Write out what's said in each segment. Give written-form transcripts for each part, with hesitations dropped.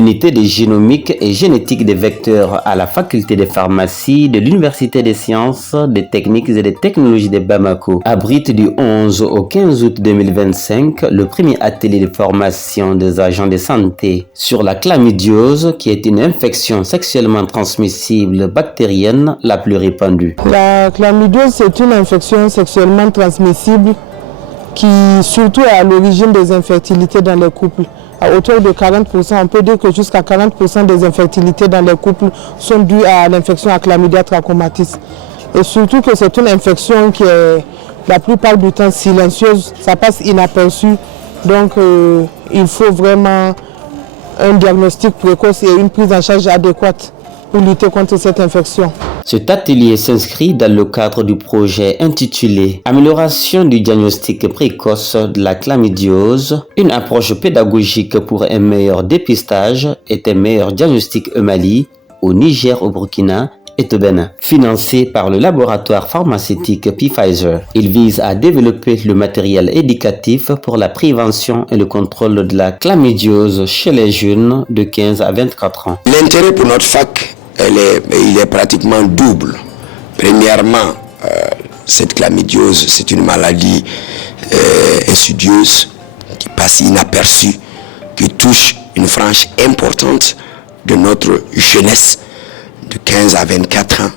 l'unité de génomique et génétique des vecteurs à la faculté de pharmacie de l'Université des sciences, des techniques et des technologies de Bamako abrite du 11 au 15 août 2025 le premier atelier de formation des agents de santé sur la chlamydiose, qui est une infection sexuellement transmissible bactérienne la plus répandue. La chlamydiose, c'est une infection sexuellement transmissible qui surtout est à l'origine des infertilités dans les couples. À hauteur de 40%, on peut dire que jusqu'à 40% des infertilités dans les couples sont dues à l'infection à Chlamydia trachomatis. Et surtout que c'est une infection qui est la plupart du temps silencieuse, ça passe inaperçu. Donc il faut vraiment un diagnostic précoce et une prise en charge adéquate pour lutter contre cette infection. Cet atelier s'inscrit dans le cadre du projet intitulé « Amélioration du diagnostic précoce de la chlamydiose, une approche pédagogique pour un meilleur dépistage et un meilleur diagnostic au Mali, au Niger, au Burkina et au Bénin », financé par le laboratoire pharmaceutique Pfizer. Il vise à développer le matériel éducatif pour la prévention et le contrôle de la chlamydiose chez les jeunes de 15 à 24 ans. L'intérêt pour notre fac, il est pratiquement double. Premièrement, cette chlamydiose, c'est une maladie insidieuse qui passe inaperçue, qui touche une frange importante de notre jeunesse de 15 à 24 ans.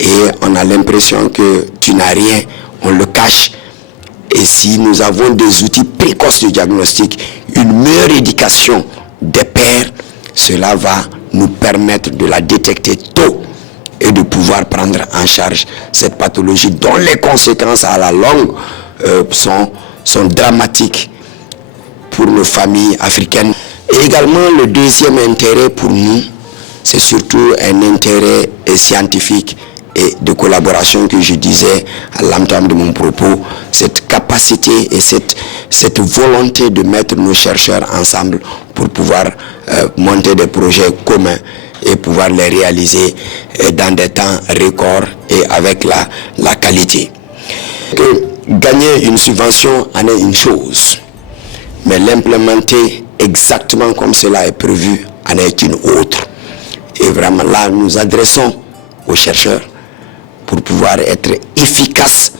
Et on a l'impression que tu n'as rien, on le cache. Et si nous avons des outils précoces de diagnostic, une meilleure éducation des pairs, cela va nous permettre de la détecter tôt et de pouvoir prendre en charge cette pathologie dont les conséquences à la longue sont dramatiques pour nos familles africaines. Et également, le deuxième intérêt pour nous, c'est surtout un intérêt scientifique et de collaboration que je disais à l'entame de mon propos, cette capacité et cette volonté de mettre nos chercheurs ensemble pour pouvoir monter des projets communs et pouvoir les réaliser dans des temps records et avec la qualité. Que gagner une subvention en est une chose, mais l'implémenter exactement comme cela est prévu en est une autre. Et vraiment là, nous adressons aux chercheurs pour pouvoir être efficaces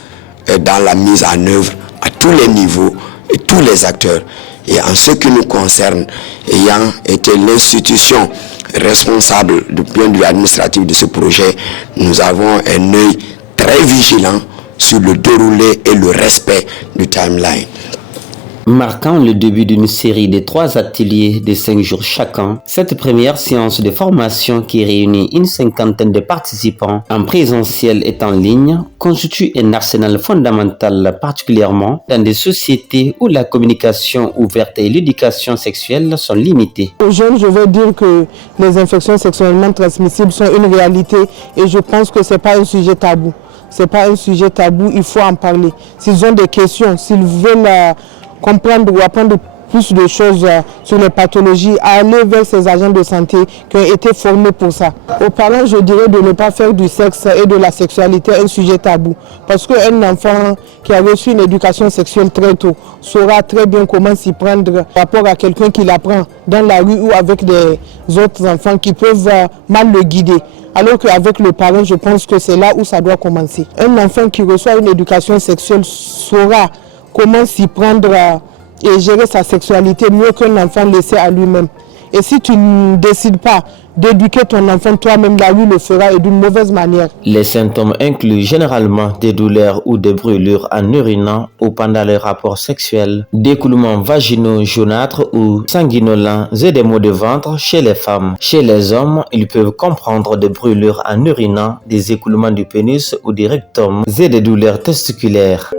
dans la mise en œuvre à tous les niveaux et tous les acteurs. Et en ce qui nous concerne, ayant été l'institution responsable du point de vue administratif de ce projet, nous avons un œil très vigilant sur le déroulé et le respect du timeline. Marquant le début d'une série de 3 ateliers de 5 jours chacun, cette première séance de formation qui réunit une cinquantaine de participants en présentiel et en ligne constitue un arsenal fondamental, particulièrement dans des sociétés où la communication ouverte et l'éducation sexuelle sont limitées. Aux jeunes, je veux dire que les infections sexuellement transmissibles sont une réalité et je pense que ce n'est pas un sujet tabou. C'est pas un sujet tabou, il faut en parler. S'ils ont des questions, s'ils veulent comprendre ou apprendre plus de choses sur les pathologies, à aller vers ces agents de santé qui ont été formés pour ça. Aux parents, je dirais de ne pas faire du sexe et de la sexualité un sujet tabou. Parce qu'un enfant qui a reçu une éducation sexuelle très tôt saura très bien comment s'y prendre par rapport à quelqu'un qui l'apprend dans la rue ou avec des autres enfants qui peuvent mal le guider. Alors qu'avec le parent, je pense que c'est là où ça doit commencer. Un enfant qui reçoit une éducation sexuelle saura comment s'y prendre et gérer sa sexualité mieux qu'un enfant laissé à lui-même. Et si tu ne décides pas d'éduquer ton enfant toi-même, la rue le fera et d'une mauvaise manière. Les symptômes incluent généralement des douleurs ou des brûlures en urinant ou pendant les rapports sexuels, d'écoulements vaginaux jaunâtres ou sanguinolents et des maux de ventre chez les femmes. Chez les hommes, ils peuvent comprendre des brûlures en urinant, des écoulements du pénis ou du rectum et des douleurs testiculaires.